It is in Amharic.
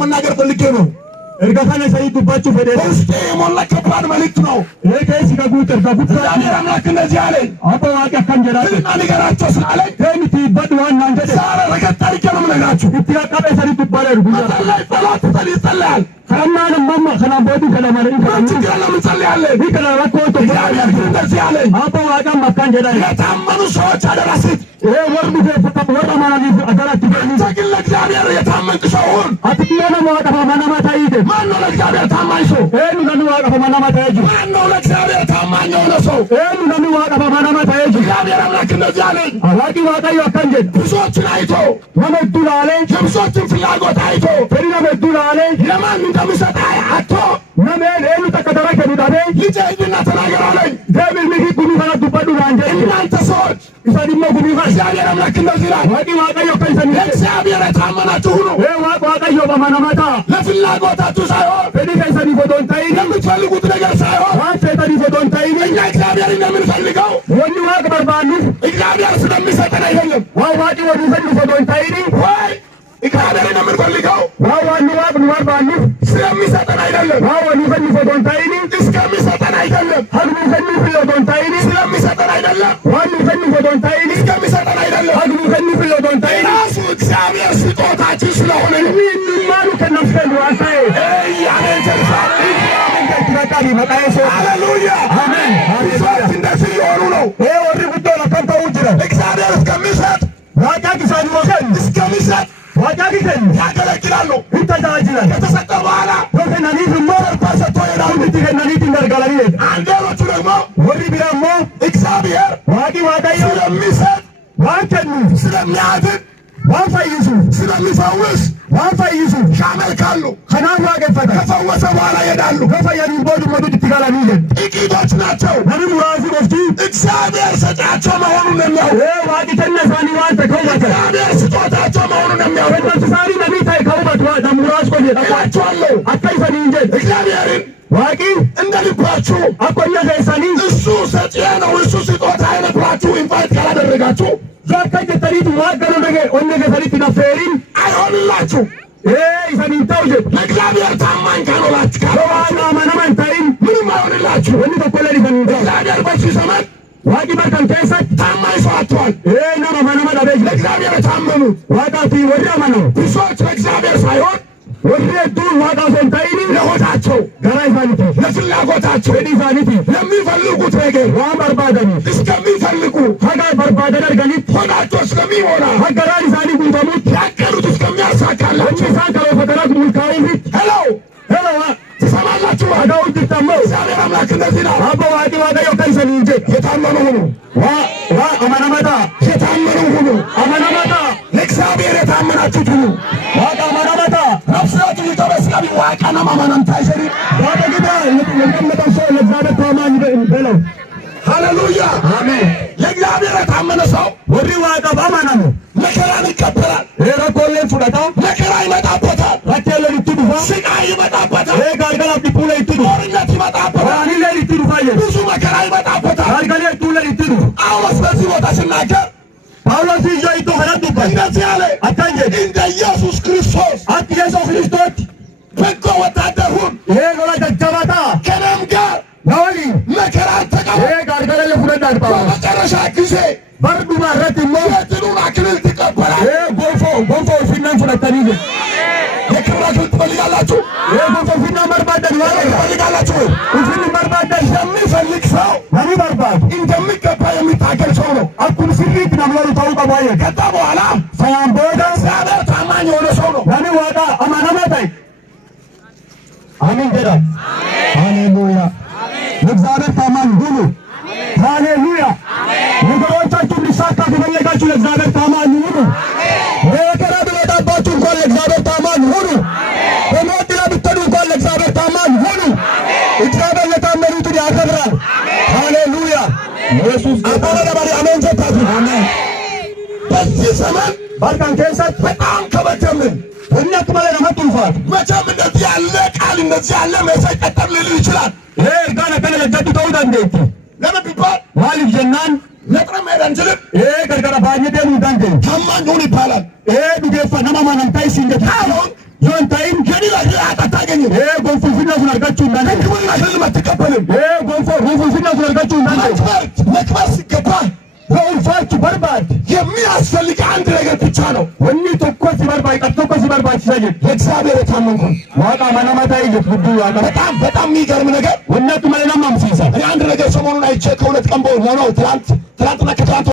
ለመናገር ፈልጌ ነው። እርጋታን ሳይዱባችሁ ፈደ ውስጤ የሞላ ከባድ መልእክት ነው። ከዚህ ከጉት እግዚአብሔር አምላክ እንደዚህ አለኝ። አባ ዋቂ ከንጀራለ እና ንገራቸው ስላለኝ ከሚቲ በድዋና አንጀደ ዛሬ ረገጥ አድርጌ ነው የምነግራችሁ። ኢትዮጵያ ሰሪቱ ባለር ጉያ ላይ ጸሎት ይጸልያል። ከናን ማማ ከናቦቱ ከለማለኝ ከዚህ ጋር ለምን ጸልያለህ? ይከራራኮ እግዚአብሔር እንደዚህ አለኝ። አባ ዋቂ ማካንጀዳ የታመኑ ሰዎች አደራ ስጥ። ወርዱ ፈታ ወራማኒ አደራ ትገኝ ታግል ለእግዚአብሔር የታመንክ ሰው ሁን። አትክለና ማቀፋ ማናማታ ይደ ማን ነው ለእግዚአብሔር ታማኝ ሰው? ለኑ ማቀፋ ማናማታ ይደ ማን ነው ለእግዚአብሔር ታማኝ የሆነ ሰው? ለኑ ማቀፋ ማናማታ ይደ እግዚአብሔር አምላክ እንደዚህ አለኝ። አዋቂ ዋቃዩ አካንጀድ ብዙዎችን አይቶ ወመዱላ አለ የብዙዎችን ፍላጎት አይቶ ፈሪና መዱላ አለ ለማን እንደሚሰጥ አቶ ነሜን ኤሉ ተከተራ ከዱዳቤ ልጄ ሂድና ተናገር አለኝ። ደብል ምኪ ጉሚ ፈራ ዱባዱ አንጀ እናንተ ሰዎች ኢሳዲሞ ጉሚ ፈራ እግዚአብሔር አምላክ እንደዚህ ይላል። ዋቂ ዋቃዩ ከንሰኒ እግዚአብሔር የታመናችሁ ሁኑ። ዋቃዩ በማናማታ ለፍላጎታችሁ ሳይሆን ፈዲ ከንሰኒ ፎቶንታይ የምትፈልጉት ነገር ሳይሆን ዋንሰተኒ ፎቶንታይ እኛ እግዚአብሔር እንደምንፈልገው ወኒ ዋቅ በርባኑ እግዚአብሔር ስለሚሰጠን አይደለም። ዋቂ ወዲ ፈዲ ፎቶንታይ ወይ እግዚአብሔር እንደምንፈልገው ዋኑ ዋቅ በርባኑ ስለሚሰጠን አይደለም። ወኒ ፈዲ ፎቶንታይ እስከሚሰጠን አይደለም። ሀግሙ ፈዲ ፎቶንታይ ስለሚሰጠን አይደለም። ዋኑ ፈዲ ፎቶንታይ እስከሚሰጠን አይደለም። ሀግሙ ፈዲ ፎቶንታይ ራሱ እግዚአብሔር ስጦታችን ስለሆነ ምንማሉ ከነፍሰሉ አንታይ ያኔን ተርፋል። ሃሌሉያ አሜን። ብዙዎች እንደዚህ የሆኑ ነው። ወሪ ጉዶ ለከንተው ጅረ እግዚአብሔር እስከሚሰጥ ዋቃ ኪሳኒ ወከን እስከሚሰጥ ዋቃ ኪሰን ያገለግላሉ። እንተዛጅላል ከተሰጠ በኋላ ወከናኒት ሞ ተሰጥቶ ይሄዳሉ። እንተከናኒት እንደርጋላኒ አንዳንዶቹ ደግሞ ወሪ ቢራሞ እግዚአብሔር ዋቂ ዋቃዮ ስለሚሰጥ ዋንከኑ ስለሚያድን ዋንፈይሱ ስለሚፈውስ ዋንፈይሱ ያመልካሉ። ከናን ዋቀፈተ ከፈወሰ በኋላ ይሄዳሉ። ከፈያኒ ቦዱ መዱት ትጋላኒ ጥቂቶች ናቸው። ነቢ ሙራዚ ወፍቲ እግዚአብሔር ሰጣቸው መሆኑን የሚያውቁ ዋቂ ተነሳኒ ዋንተ ከውበተ እግዚአብሔር ስጦታቸው መሆኑን የሚያውቁ ወንተሳሪ ነቢ ታይ ከውበት ሙራዝ ቆየ እላቸዋለሁ። አካይሰኒ እንጀ እግዚአብሔርን ዋቂ እንደ ልባችሁ አቆኛ ከይሰኒ እሱ ሰጪ ነው፣ እሱ ስጦታ አይነት ብላችሁ ኢንቫይት ካላደረጋችሁ ዛከጀ ተሪት ዋገሩ ነገ ኦነገ ተሪት ነፈሪን አይሆንላችሁ። ኢሰኒን ተውጀ ለእግዚአብሔር ታማኝ ካልሆናችሁ ዋና ማናማን ታይም ምንም አይሆንላችሁ። ወኒ ተቆለሪ ሰኒ እግዚአብሔር በዚህ ዘመን ዋቂ በርከን ከይሰት ታማኝ ሰው አጥቷል። ነማ ማናማ ዳበጅ ለእግዚአብሔር የታመኑት ዋቃቲ ወዲያማ ነው ብዙዎች ለእግዚአብሔር ሳይሆን ወሬቱ ዋቃ ሶንታይኒ ለሆዳቸው ገራይ ሳኒቲ ለፍላጎታቸው ወዲ ሳኒቲ ለሚፈልጉት ነገር ዋን በርባደኒ እስከሚፈልጉ ሀጋ በርባደን አርገኒት ሆዳቸው እስከሚሞላ ሀገራን ሳኒ ጉንተሙት ያቀሩት እስከሚያሳካላቸው ወኒ ሳከሎ ፈተናት ሙልካውፊት ሄሎ ሄሎ ትሰማላችሁ? ዋጋው ትተመው እግዚአብሔር አምላክ እንደዚህ ነው። አቦ ዋቂ ዋጋዮ ከይሰኒ እንጀ የታመኑ ሁኑ። አመናመታ የታመኑ ሁኑ። አመናመታ ለእግዚአብሔር የታመናችሁት ሁኑ። ዋቃ አመናመታ ነፍሳችሁ ሊተበስቀቢ ዋቃ ነማማናን ታይሰሪ ዋቃ ግዳ ለቀመጠው ሰው ለእግዚአብሔር ታማኝ በለው። ሃሌሉያ አሜን። ለእግዚአብሔር የታመነ ሰው ወዲ ዋቃ በአማናሙ መከራን ይቀበላል። ረኮሌን ፉዳታ መከራ ይመጣበታል። ረኬለ ሊትዱፋ ስቃይ ይመጣበታል። ጋርገላ ቢፑለ ይትዱ ጦርነት ይመጣበታል። ዋኒለ ሊትዱፋየ ብዙ መከራ ይመጣበታል። ጋርገሌ ቱለ ሊትዱ ጳውሎስ በዚህ ቦታ ሲናገር ጳውሎስ ይዞይቶ ኸለዱበ እንደዚህ አለ፣ አታንጀ እንደ ኢየሱስ ክርስቶስ አት ኢየሱስ ክርስቶስ በጎ ወታደር ሁን። ጎላ ጀጀባታ ከእኔም ጋር ነወሊ መከራን ተቀበል። ጋርገሌ ፉደዳድ በመጨረሻ ጊዜ በርዱማ ረትሞ የድሉን አክሊል ትቀበላል። ጎንፎ ፊናን ፉደተኒ የክብር አክሊል ትፈልጋላችሁ? ጎንፎ ፊና መርባደን ትፈልጋላችሁ? ፊን መርባደን የሚፈልግ ሰው ነሚ በርባድ እንደሚገባ የሚታገል ሰው ነው። አኩን ሲሪት ነምለሉ ታውቀ ባየ ከዛ በኋላ ሰያም ቦዳ እግዚአብሔር ታማኝ የሆነ ሰው ነው። ነሚ ዋቃ አማናማታይ አሜን ጀዳ ሃሌሉያ። ለእግዚአብሔር ታማኝ ሁኑ። ሃሌሉያ። ነገሮቻችሁ እንዲሳካ ከፈለጋችሁ ለእግዚአብሔር ታማኝ ሁኑ። መከራ ቢመጣባችሁ እንኳን ለእግዚአብሔር ታማኝ ሁኑ። በሞት ላይ ብትሄዱ እንኳን ለእግዚአብሔር ታማኝ ሁኑ። እግዚአብሔር የታመኑትን ያከብራል። ሃሌሉያ። ኢየሱስ አባባሪ አሜን ጀታቱ አሜን። በዚህ ዘመን ባርካን ከሰት በጣም ከበጀምን እነክ ማለት ነው መጥፋት መቼም እንደዚህ ያለ ቃል እንደዚህ ያለ መሳይ ቀጠር ሊል ይችላል። ጋር ከነ ለጀቱ ተውዳ እንዴት ለምን ቢባል ዋሊፍ ጀናን ነጥረ መሄድ አንችልም። ገርገራ ባኘ ደሙ ዳንዴ ታማኝ ሁን ይባላል። ዱጌፋ ነማማናን ታይስ እንደት አሁን ዮን ታይም አታገኝም። ጎንፎ ፊናቱን አድርጋችሁ እናንተ ሕክምና አይደለም አትቀበልም። ጎንፎ ፊናቱን አድርጋችሁ እናንተ መክበር ሲገባ በኡልፋችሁ በርባድ የሚያስፈልግ አንድ ነገር ብቻ ነው። ወኒ tokko si barbaachisa tokko si barbaachisa jedhu ለእግዚአብሔር የታመንኩ waaqa amanamataa iyya fudduu waaqa በጣም የሚገርም ነገር ወናቱ ማለና ማምሲሳ እኔ አንድ ነገር ሰሞኑን አይቼ ከሁለት ቀን በኋላ ነው ትናንትና ከትናንት